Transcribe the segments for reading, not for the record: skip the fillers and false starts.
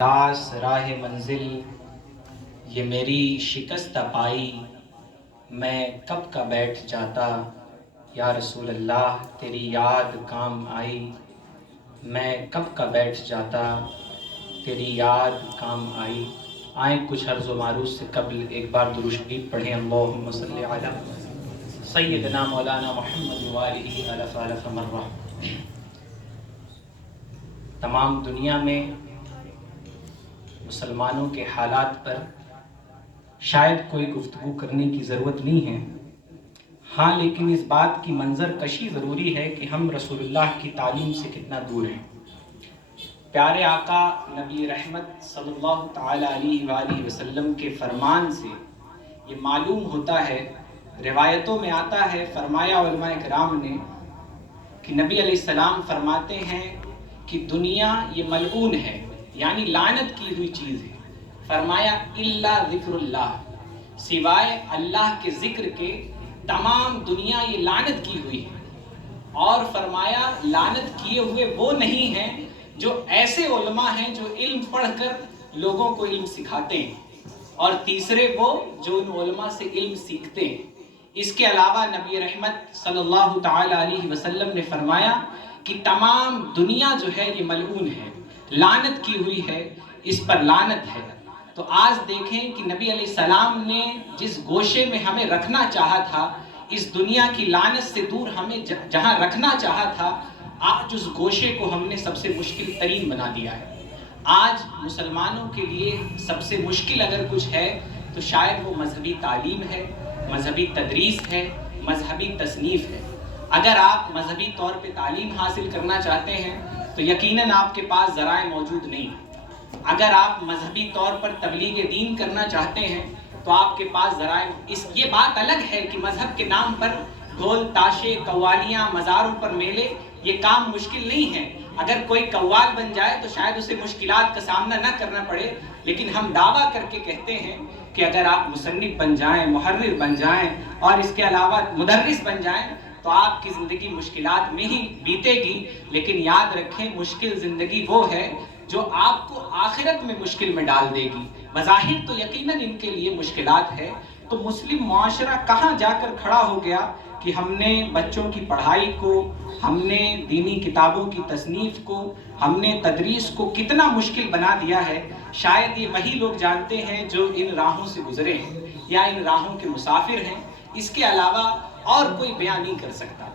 داس راہ منزل یہ میری شکست پائی، میں کب کا بیٹھ جاتا یا رسول اللہ تیری یاد کام آئی، میں کب کا بیٹھ جاتا تیری یاد کام آئی۔ آئیں کچھ عرض و معروض سے قبل ایک بار درود شریف پڑھیں۔ اللہم صلی علی سیدنا مولانا محمد وآلہ الف الف مرہ۔ تمام دنیا میں مسلمانوں کے حالات پر شاید کوئی گفتگو کرنے کی ضرورت نہیں ہے، ہاں لیکن اس بات کی منظر کشی ضروری ہے کہ ہم رسول اللہ کی تعلیم سے کتنا دور ہیں۔ پیارے آقا نبی رحمت صلی اللہ تعالی علیہ وآلہ وسلم کے فرمان سے یہ معلوم ہوتا ہے، روایتوں میں آتا ہے، فرمایا علماء کرام نے کہ نبی علیہ السلام فرماتے ہیں کہ دنیا یہ ملعون ہے، یعنی لعنت کی ہوئی چیز ہے۔ فرمایا الا ذکر اللہ، سوائے اللہ کے ذکر کے تمام دنیا یہ لعنت کی ہوئی ہے۔ اور فرمایا لعنت کیے ہوئے وہ نہیں ہیں جو ایسے علماء ہیں جو علم پڑھ کر لوگوں کو علم سکھاتے ہیں، اور تیسرے وہ جو ان علماء سے علم سیکھتے ہیں۔ اس کے علاوہ نبی رحمت صلی اللہ تعالی علیہ وسلم نے فرمایا کہ تمام دنیا جو ہے یہ ملعون ہے، لعنت کی ہوئی ہے، اس پر لعنت ہے۔ تو آج دیکھیں کہ نبی علیہ السلام نے جس گوشے میں ہمیں رکھنا چاہا تھا، اس دنیا کی لعنت سے دور ہمیں جہاں رکھنا چاہا تھا، آج اس گوشے کو ہم نے سب سے مشکل ترین بنا دیا ہے۔ آج مسلمانوں کے لیے سب سے مشکل اگر کچھ ہے تو شاید وہ مذہبی تعلیم ہے، مذہبی تدریس ہے، مذہبی تصنیف ہے۔ اگر آپ مذہبی طور پہ تعلیم حاصل کرنا چاہتے ہیں تو یقیناً آپ کے پاس ذرائع موجود نہیں۔ اگر آپ مذہبی طور پر تبلیغ دین کرنا چاہتے ہیں تو آپ کے پاس ذرائع، یہ بات الگ ہے کہ مذہب کے نام پر ڈھول تاشے قوالیاں مزاروں پر میلے، یہ کام مشکل نہیں ہے۔ اگر کوئی قوال بن جائے تو شاید اسے مشکلات کا سامنا نہ کرنا پڑے، لیکن ہم دعویٰ کر کے کہتے ہیں کہ اگر آپ مصنف بن جائیں، محرر بن جائیں اور اس کے علاوہ مدرس بن جائیں تو آپ کی زندگی مشکلات میں ہی بیتے گی۔ لیکن یاد رکھیں مشکل زندگی وہ ہے جو آپ کو آخرت میں مشکل میں ڈال دے گی۔ بظاہر تو یقیناً ان کے لیے مشکلات ہے۔ تو مسلم معاشرہ کہاں جا کر کھڑا ہو گیا کہ ہم نے بچوں کی پڑھائی کو، ہم نے دینی کتابوں کی تصنیف کو، ہم نے تدریس کو کتنا مشکل بنا دیا ہے۔ شاید یہ وہی لوگ جانتے ہیں جو ان راہوں سے گزرے ہیں یا ان راہوں کے مسافر ہیں، اس کے علاوہ اور کوئی بیان نہیں کر سکتا۔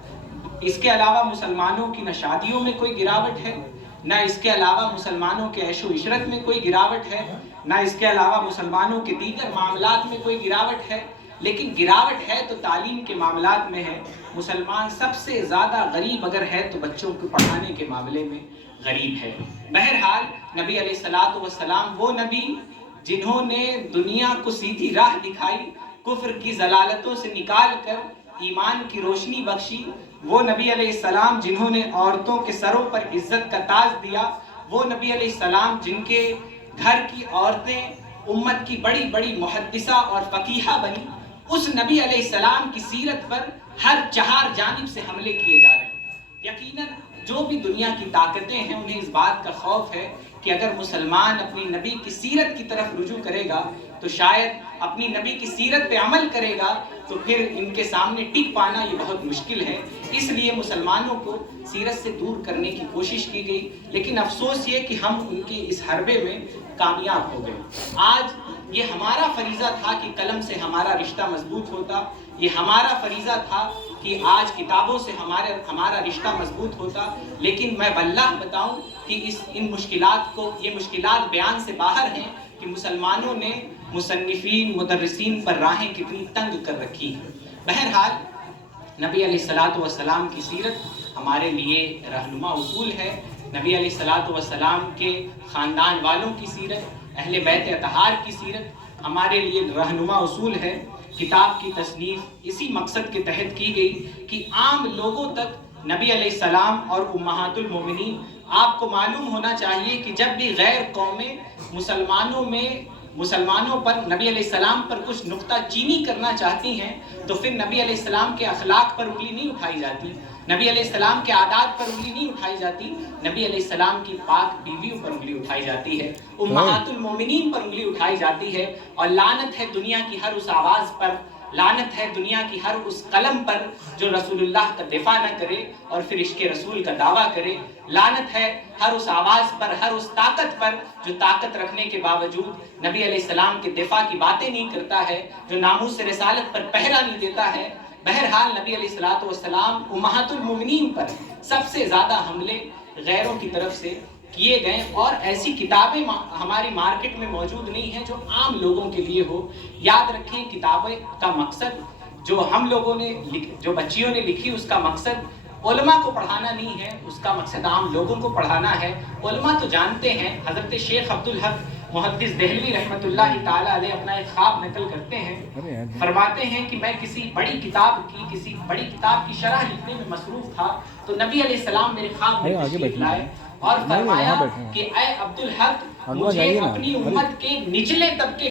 اس کے علاوہ مسلمانوں کی نہ شادیوں میں کوئی گراوٹ ہے، نہ اس کے علاوہ مسلمانوں کے عیش و عشرت میں کوئی گراوٹ ہے، نہ اس کے علاوہ مسلمانوں کے دیگر معاملات میں کوئی گراوٹ ہے، لیکن گراوٹ ہے تو تعلیم کے معاملات میں ہے۔ مسلمان سب سے زیادہ غریب اگر ہے تو بچوں کو پڑھانے کے معاملے میں غریب ہے۔ بہرحال نبی علیہ الصلوۃ والسلام وہ نبی جنہوں نے دنیا کو سیدھی راہ دکھائی، کفر کی ضلالتوں سے نکال کر ایمان کی روشنی بخشی، وہ نبی علیہ السلام جنہوں نے عورتوں کے سروں پر عزت کا تاج دیا، وہ نبی علیہ السلام جن کے گھر کی عورتیں امت کی بڑی بڑی محدثہ اور فقیہہ بنی، اس نبی علیہ السلام کی سیرت پر ہر چہار جانب سے حملے کیے جا رہے ہیں۔ یقیناً جو بھی دنیا کی طاقتیں ہیں انہیں اس بات کا خوف ہے کہ اگر مسلمان اپنی نبی کی سیرت کی طرف رجوع کرے گا تو شاید اپنی نبی کی سیرت پہ عمل کرے گا تو پھر ان کے سامنے ٹک پانا یہ بہت مشکل ہے۔ اس لیے مسلمانوں کو سیرت سے دور کرنے کی کوشش کی گئی، لیکن افسوس یہ کہ ہم ان کے اس حربے میں کامیاب ہو گئے۔ آج یہ ہمارا فریضہ تھا کہ قلم سے ہمارا رشتہ مضبوط ہوتا، یہ ہمارا فریضہ تھا کہ آج کتابوں سے ہمارا رشتہ مضبوط ہوتا، لیکن میں واللہ بتاؤں کہ ان مشکلات کو، یہ مشکلات بیان سے باہر ہیں کہ مسلمانوں نے مصنفین مدرسین پر راہیں کتنی تنگ کر رکھی ہیں۔ بہرحال نبی علیہ الصلوۃ والسلام کی سیرت ہمارے لیے رہنما اصول ہے۔ نبی علیہ الصلوۃ والسلام کے خاندان والوں کی سیرت، اہل بیت اطہار کی سیرت ہمارے لیے رہنما اصول ہے۔ کتاب کی تصنیف اسی مقصد کے تحت کی گئی کہ عام لوگوں تک نبی علیہ السلام اور امہات المومنین، آپ کو معلوم ہونا چاہیے کہ جب بھی غیر قومیں مسلمانوں پر، نبی علیہ السلام پر کچھ نکتہ چینی کرنا چاہتی ہیں تو پھر نبی علیہ السلام کے اخلاق پر انگلی نہیں اٹھائی جاتی، نبی علیہ السلام کے عادات پر انگلی نہیں اٹھائی جاتی، نبی علیہ السلام کی پاک بیویوں پر انگلی اٹھائی جاتی ہے، امہات المومنین پر انگلی اٹھائی جاتی ہے، اور لعنت ہے دنیا کی ہر اس آواز پر، لعنت ہے دنیا کی ہر اس قلم پر جو رسول اللہ کا دفاع نہ کرے اور پھر عشق رسول کا دعویٰ کرے، لعنت ہے ہر اس آواز پر، ہر اس طاقت پر جو طاقت رکھنے کے باوجود نبی علیہ السلام کے دفاع کی باتیں نہیں کرتا ہے، جو ناموس رسالت پر پہرا نہیں دیتا ہے۔ بہرحال نبی علیہ السلام امہات المومنین پر سب سے زیادہ حملے غیروں کی طرف سے کیے گئے، اور ایسی کتابیں ہماری مارکیٹ میں موجود نہیں ہیں جو عام لوگوں کے لیے ہو۔ یاد رکھیں کتابیں کا مقصد جو ہم لوگوں نے جو بچیوں نے لکھی اس کا مقصد علماء کو پڑھانا نہیں ہے، اس کا مقصد عام لوگوں کو پڑھانا ہے۔ علماء تو جانتے ہیں، حضرت شیخ عبدالحق محدث دہلوی رحمۃ اللہ تعالی علیہ اپنا ایک خواب نقل کرتے ہیں، فرماتے ہیں کہ میں کسی بڑی کتاب کی شرح لکھنے میں مصروف تھا تو نبی علیہ السلام میرے خواب میں تشریف لائے اور فرمایا کہ اے عبدالحق، مجھے اپنی امت کے نچلے طبقے